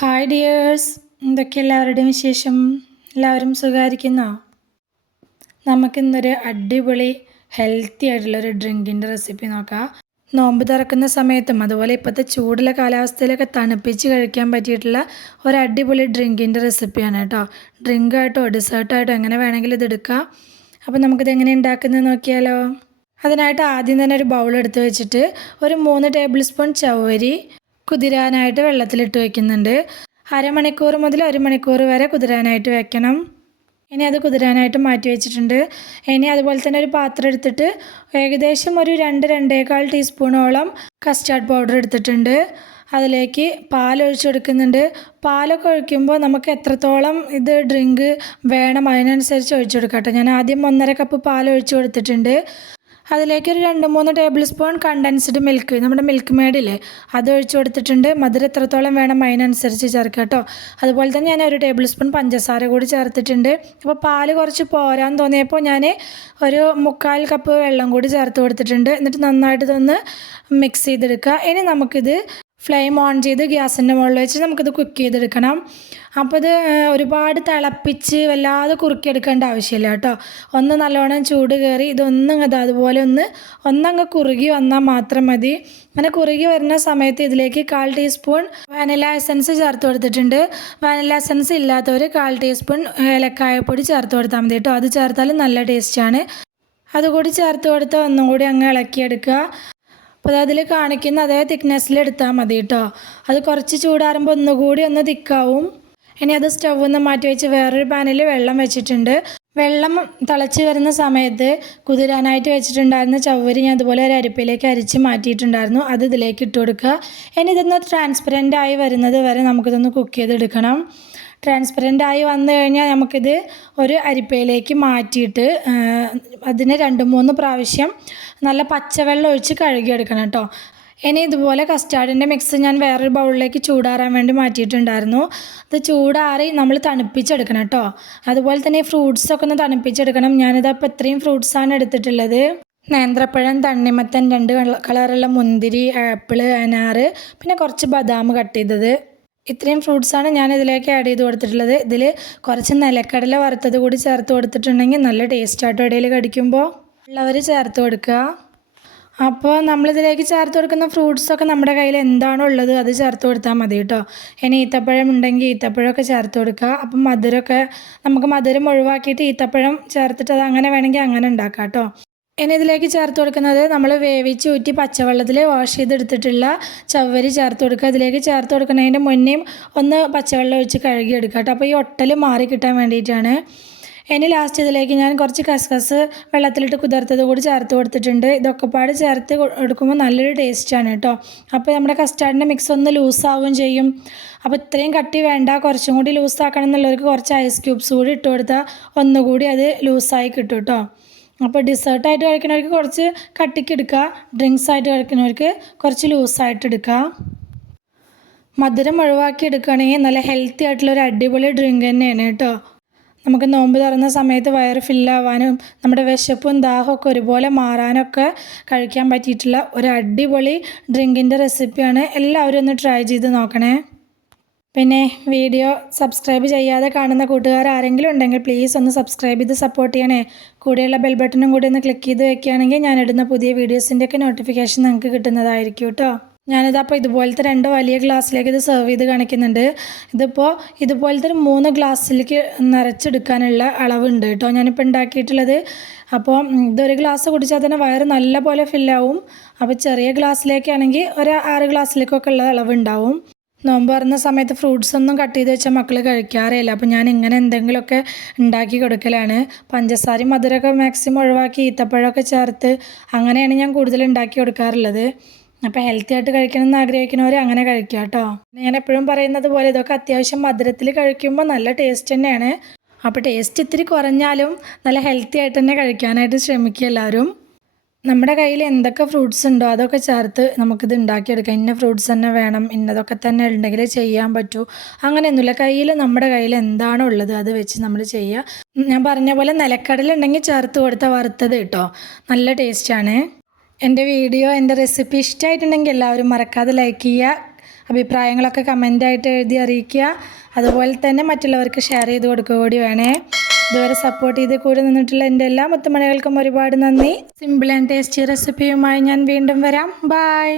Hi dears എന്തൊക്കെ എല്ലാവരുടെയും വിശേഷം? എല്ലാവരും സുഖമായിരിക്കുന്നോ? നമുക്കിന്നൊരു അടിപൊളി ഹെൽത്തി ആയിട്ടുള്ളൊരു ഡ്രിങ്കിന്റെ റെസിപ്പി നോക്കാം. നോമ്പ് തുറക്കുന്ന സമയത്തും അതുപോലെ ഇപ്പോഴത്തെ ചൂടുള്ള കാലാവസ്ഥയിലൊക്കെ തണുപ്പിച്ച് കഴിക്കാൻ പറ്റിയിട്ടുള്ള ഒരു അടിപൊളി ഡ്രിങ്കിന്റെ റെസിപ്പിയാണ് കേട്ടോ. ഡ്രിങ്കായിട്ടോ ഡെസേർട്ടായിട്ടോ എങ്ങനെ വേണമെങ്കിലും ഇത് എടുക്കാം. അപ്പോൾ നമുക്കിത് എങ്ങനെ ഉണ്ടാക്കുന്നത് നോക്കിയാലോ? അതിനായിട്ട് ആദ്യം തന്നെ ഒരു ബൗൾ എടുത്ത് വെച്ചിട്ട് ഒരു മൂന്ന് ടേബിൾ സ്പൂൺ ചവ്വരി കുതിരാനായിട്ട് വെള്ളത്തിലിട്ട് വയ്ക്കുന്നുണ്ട് അരമണിക്കൂർ മുതൽ ഒരു മണിക്കൂർ വരെ കുതിരാനായിട്ട് വെക്കണം. ഇനി അത് കുതിരാനായിട്ട് മാറ്റി വെച്ചിട്ടുണ്ട്. ഇനി അതുപോലെ തന്നെ ഒരു പാത്രം എടുത്തിട്ട് ഏകദേശം ഒരു രണ്ട് രണ്ടേകാൽ ടീസ്പൂണോളം കസ്റ്റാർഡ് പൗഡർ എടുത്തിട്ടുണ്ട്. അതിലേക്ക് പാൽ ഒഴിച്ചു കൊടുക്കുന്നുണ്ട്. പാലൊക്കെ ഒഴിക്കുമ്പോൾ നമുക്ക് എത്രത്തോളം ഇത് ഡ്രിങ്ക് വേണം അതിനനുസരിച്ച് ഒഴിച്ചു കൊടുക്കട്ടെ ഞാൻ ആദ്യം ഒന്നര കപ്പ് പാൽ ഒഴിച്ചു കൊടുത്തിട്ടുണ്ട്. അതിലേക്ക് ഒരു രണ്ട് മൂന്ന് ടേബിൾ സ്പൂൺ കണ്ടൻസ്ഡ് മിൽക്ക് നമ്മുടെ മിൽക്ക് മേഡില്ലേ അത് ഒഴിച്ചു കൊടുത്തിട്ടുണ്ട്. മധുരം എത്രത്തോളം വേണം അതിനനുസരിച്ച് ചേർക്കുക കേട്ടോ. അതുപോലെ തന്നെ ഞാൻ ഒരു ടേബിൾ സ്പൂൺ പഞ്ചസാര കൂടി ചേർത്തിട്ടുണ്ട്. അപ്പോൾ പാൽ കുറച്ച് പോരാൻ തോന്നിയപ്പോൾ ഞാൻ ഒരു മുക്കാൽ കപ്പ് വെള്ളം കൂടി ചേർത്ത് കൊടുത്തിട്ടുണ്ട്. എന്നിട്ട് നന്നായിട്ട് ഇതൊന്ന് മിക്സ് ചെയ്തെടുക്കുക. ഇനി നമുക്കിത് ഫ്ലെയിം ഓൺ ചെയ്ത് ഗ്യാസിന്റെ മുകളിൽ വെച്ച് നമുക്കിത് കുക്ക് ചെയ്തെടുക്കണം. അപ്പോൾ ഇത് ഒരുപാട് തിളപ്പിച്ച് വല്ലാതെ കുറുക്കിയെടുക്കേണ്ട ആവശ്യമില്ല കേട്ടോ. ഒന്ന് നല്ലോണം ചൂട് കയറി ഇതൊന്നും അത് അതുപോലെ ഒന്ന് ഒന്നങ്ങ് കുറുകി വന്നാൽ മാത്രം മതി. അങ്ങനെ കുറുകി വരുന്ന സമയത്ത് ഇതിലേക്ക് കാൽ ടീസ്പൂൺ വാനില എസൻസ് ചേർത്ത് കൊടുത്തിട്ടുണ്ട്. വാനില എസൻസ് ഇല്ലാത്തവർ കാൽ ടീസ്പൂൺ ഏലക്കായപ്പൊടി ചേർത്ത് കൊടുത്താൽ മതി കേട്ടോ. അത് ചേർത്താലും നല്ല ടേസ്റ്റാണ്. അതുകൂടി ചേർത്ത് കൊടുത്ത് ഒന്നും കൂടി അങ്ങ് ഇളക്കിയെടുക്കുക. അപ്പോൾ അതിൽ കാണിക്കുന്ന അതേ തിക്നെസ്സിൽ എടുത്താൽ മതി കേട്ടോ അത് കുറച്ച് ചൂടാറുമ്പോൾ ഒന്നുകൂടി ഒന്ന് തിക്കാവും. ഇനി അത് സ്റ്റൗ ഒന്ന് മാറ്റി വെച്ച് വേറൊരു പാനിൽ വെള്ളം വെച്ചിട്ടുണ്ട്. വെള്ളം തിളച്ച് വരുന്ന സമയത്ത് കുതിരാനായിട്ട് വെച്ചിട്ടുണ്ടായിരുന്ന ചവ്വരി ഞാൻ അതുപോലെ ഒരു അരിപ്പയിലേക്ക് അരിച്ച് മാറ്റിയിട്ടുണ്ടായിരുന്നു. അത് ഇതിലേക്ക് ഇട്ട് കൊടുക്കുക. ഇനി ഇതൊന്ന് ട്രാൻസ്പെറന്റ് ആയി വരുന്നത് വരെ നമുക്കിതൊന്ന് കുക്ക് ചെയ്തെടുക്കണം. ട്രാൻസ്പെറന്റ് ആയി വന്നു കഴിഞ്ഞാൽ നമുക്കിത് ഒരു അരിപ്പയിലേക്ക് മാറ്റിയിട്ട് അതിനെ രണ്ട് മൂന്ന് പ്രാവശ്യം നല്ല പച്ചവെള്ളം ഒഴിച്ച് കഴുകിയെടുക്കണം കേട്ടോ. ഇനി ഇതുപോലെ കസ്റ്റാർഡിന്റെ മിക്സ് ഞാൻ വേറൊരു ബൗളിലേക്ക് ചൂടാറാൻ വേണ്ടി മാറ്റിയിട്ടുണ്ടായിരുന്നു. അത് ചൂടാറി നമ്മൾ തണുപ്പിച്ചെടുക്കണം കേട്ടോ. അതുപോലെ തന്നെ ഫ്രൂട്ട്സൊക്കെ ഒന്ന് തണുപ്പിച്ചെടുക്കണം. ഞാനിതപ്പോൾ ഇത്രയും ഫ്രൂട്ട്സാണ് എടുത്തിട്ടുള്ളത്. നേന്ത്രപ്പഴം തണ്ണിമത്തൻ രണ്ട് കളറുള്ള മുന്തിരി ആപ്പിൾ അനാറ് പിന്നെ കുറച്ച് ബദാം കട്ട് ചെയ്തത്. ഇത്രയും ഫ്രൂട്ട്സാണ് ഞാൻ ഇതിലേക്ക് ആഡ് ചെയ്ത് കൊടുത്തിട്ടുള്ളത്. ഇതിൽ കുറച്ച് നിലക്കടല വറുത്തത് കൂടി ചേർത്ത് കൊടുത്തിട്ടുണ്ടെങ്കിൽ നല്ല ടേസ്റ്റായിട്ട് ഇടയിൽ കടിക്കുമ്പോൾ ഉള്ളവർ ചേർത്ത് കൊടുക്കുക. അപ്പോൾ നമ്മളിതിലേക്ക് ചേർത്ത് കൊടുക്കുന്ന ഫ്രൂട്ട്സൊക്കെ നമ്മുടെ കയ്യിൽ എന്താണോ ഉള്ളത് അത് ചേർത്ത് കൊടുത്താൽ മതി കേട്ടോ. ഇനി ഈത്തപ്പഴം ഉണ്ടെങ്കിൽ ഈത്തപ്പഴമൊക്കെ ചേർത്ത് കൊടുക്കുക. അപ്പം മധുരമൊക്കെ നമുക്ക് മധുരം ഒഴിവാക്കിയിട്ട് ഈത്തപ്പഴം ചേർത്തിട്ട് അത് അങ്ങനെ വേണമെങ്കിൽ അങ്ങനെ ഉണ്ടാക്കാം കേട്ടോ. ഇനി ഇതിലേക്ക് ചേർത്ത് കൊടുക്കുന്നത് നമ്മൾ വേവിച്ച് ഊറ്റി പച്ചവെള്ളത്തിൽ വാഷ് ചെയ്തെടുത്തിട്ടുള്ള ചവ്വരി ചേർത്ത് കൊടുക്കുക. ഇതിലേക്ക് ചേർത്ത് കൊടുക്കുന്നതിന്റെ മുന്നേയും ഒന്ന് പച്ചവെള്ളം ഒഴിച്ച് കഴുകിയെടുക്കുക കേട്ടോ. അപ്പോൾ ഈ ഒട്ടൽ മാറി കിട്ടാൻ വേണ്ടിയിട്ടാണ്. ഇനി ലാസ്റ്റ് ഇതിലേക്ക് ഞാൻ കുറച്ച് കസ്കസ് വെള്ളത്തിലിട്ട് കുതിർത്തത് കൂടി ചേർത്ത് കൊടുത്തിട്ടുണ്ട്. ഇതൊക്കെ പാട് ചേർത്ത് കൊടുക്കുമ്പോൾ നല്ലൊരു ടേസ്റ്റാണ് കേട്ടോ. അപ്പോൾ നമ്മുടെ കസ്റ്റാർഡിന്റെ മിക്സ് ഒന്ന് ലൂസാവുകയും ചെയ്യും. അപ്പോൾ ഇത്രയും കട്ടി വേണ്ട കുറച്ചും കൂടി ലൂസാക്കണം എന്നുള്ളവർക്ക് കുറച്ച് ഐസ് ക്യൂബ്സ് കൂടി ഇട്ട് കൊടുത്താൽ ഒന്നുകൂടി അത് ലൂസായി കിട്ടും കേട്ടോ. അപ്പോൾ ഡിസേർട്ടായിട്ട് കഴിക്കുന്നവർക്ക് കുറച്ച് കട്ടിക്ക് എടുക്കുക ഡ്രിങ്ക്സ് ആയിട്ട് കഴിക്കുന്നവർക്ക് കുറച്ച് ലൂസായിട്ട് എടുക്കുക മധുരം ഒഴിവാക്കി എടുക്കുകയാണെങ്കിൽ നല്ല ഹെൽത്തി ആയിട്ടുള്ള ഒരു അടിപൊളി ഡ്രിങ്ക് തന്നെയാണ് കേട്ടോ. നമുക്ക് നോമ്പ് തുറന്ന സമയത്ത് വയറ് ഫില്ലാവാനും നമ്മുടെ വിശപ്പും ദാഹമൊക്കെ ഒരുപോലെ മാറാനൊക്കെ കഴിക്കാൻ പറ്റിയിട്ടുള്ള ഒരു അടിപൊളി ഡ്രിങ്കിന്റെ റെസിപ്പിയാണ് എല്ലാവരും ഒന്ന് ട്രൈ ചെയ്ത് നോക്കണേ. പിന്നെ വീഡിയോ സബ്സ്ക്രൈബ് ചെയ്യാതെ കാണുന്ന കൂട്ടുകാർ ആരെങ്കിലും ഉണ്ടെങ്കിൽ പ്ലീസ് ഒന്ന് സബ്സ്ക്രൈബ് ചെയ്ത് സപ്പോർട്ട് ചെയ്യണേ. കൂടെയുള്ള ബെൽ ബട്ടണും കൂടി ഒന്ന് ക്ലിക്ക് ചെയ്ത് വെക്കുകയാണെങ്കിൽ ഞാൻ ഇടുന്ന പുതിയ വീഡിയോസിന്റെ വീഡിയോസിന്റെയൊക്കെ നോട്ടിഫിക്കേഷൻ നിങ്ങൾക്ക് കിട്ടുന്നതായിരിക്കും കേട്ടോ. ഞാനിതപ്പോൾ ഇതുപോലത്തെ രണ്ട് വലിയ ഗ്ലാസ്സിലേക്ക് ഇത് സെർവ് ചെയ്ത് കാണിക്കുന്നുണ്ട്. ഇതിപ്പോൾ ഇതുപോലത്തെ ഒരു മൂന്ന് ഗ്ലാസ്സിലേക്ക് നിറച്ചെടുക്കാനുള്ള അളവുണ്ട് കേട്ടോ. ഞാനിപ്പോൾ ഉണ്ടാക്കിയിട്ടുള്ളത്. അപ്പോൾ ഇതൊരു ഗ്ലാസ് കുടിച്ചാൽ തന്നെ വയറ് നല്ല പോലെ ഫില്ലാവും അപ്പോൾ ചെറിയ ഗ്ലാസ്സിലേക്കാണെങ്കിൽ ഒരു ആറ് ഗ്ലാസ്സിലേക്കൊക്കെ ഉള്ള അളവുണ്ടാവും. നോമ്പ് പറഞ്ഞ സമയത്ത് ഫ്രൂട്ട്സ് ഒന്നും കട്ട് ചെയ്ത് വെച്ചാൽ മക്കൾ കഴിക്കാറില്ല അപ്പോൾ ഞാൻ ഇങ്ങനെ എന്തെങ്കിലുമൊക്കെ ഉണ്ടാക്കി കൊടുക്കലാണ്. പഞ്ചസാരയും മധുരമൊക്കെ മാക്സിമം ഒഴിവാക്കി ഈത്തപ്പഴമൊക്കെ ചേർത്ത് അങ്ങനെയാണ് ഞാൻ കൂടുതൽ ഉണ്ടാക്കി കൊടുക്കാറുള്ളത്. അപ്പോൾ ഹെൽത്തി ആയിട്ട് കഴിക്കണം എന്ന് ആഗ്രഹിക്കുന്നവർ അങ്ങനെ കഴിക്കുക കേട്ടോ ഞാൻ എപ്പോഴും പറയുന്നത് പോലെ ഇതൊക്കെ അത്യാവശ്യം മധുരത്തിൽ കഴിക്കുമ്പോൾ നല്ല ടേസ്റ്റ് തന്നെയാണ്. അപ്പോൾ ടേസ്റ്റ് ഇത്തിരി കുറഞ്ഞാലും നല്ല ഹെൽത്തി ആയിട്ട് തന്നെ കഴിക്കാനായിട്ട് ശ്രമിക്കുക എല്ലാവരും. നമ്മുടെ കയ്യിൽ എന്തൊക്കെ ഫ്രൂട്ട്സ് ഉണ്ടോ അതൊക്കെ ചേർത്ത് നമുക്കിത് ഉണ്ടാക്കിയെടുക്കാം. ഇന്ന ഫ്രൂട്ട്സ് തന്നെ വേണം ഇന്നതൊക്കെ തന്നെ ഉണ്ടെങ്കിൽ ചെയ്യാൻ പറ്റൂ. അങ്ങനെയൊന്നുമില്ല. കയ്യിൽ നമ്മുടെ കയ്യിൽ എന്താണോ ഉള്ളത് അത് വെച്ച് നമ്മൾ ചെയ്യുക. ഞാൻ പറഞ്ഞ പോലെ നിലക്കടല നിലക്കടലുണ്ടെങ്കിൽ ചേർത്ത് കൊടുത്ത വറുത്തത് കേട്ടോ. നല്ല ടേസ്റ്റാണ് എന്റെ വീഡിയോ എന്റെ റെസിപ്പി ഇഷ്ടമായിട്ടുണ്ടെങ്കിൽ എല്ലാവരും മറക്കാതെ ലൈക്ക് ചെയ്യുക. അഭിപ്രായങ്ങളൊക്കെ കമന്റായിട്ട് എഴുതി അറിയിക്കുക. അതുപോലെ തന്നെ മറ്റുള്ളവർക്ക് ഷെയർ ചെയ്ത് കൊടുക്കുക കൂടി വേണേ. ഇതുവരെ സപ്പോർട്ട് ചെയ്ത് കൂടെ നിന്നിട്ടുള്ള എന്റെ എല്ലാ മുത്തുമണികൾക്കും ഒരുപാട് നന്ദി. സിമ്പിൾ ആൻഡ് ടേസ്റ്റി റെസിപ്പിയുമായി ഞാൻ വീണ്ടും വരാം. ബായ്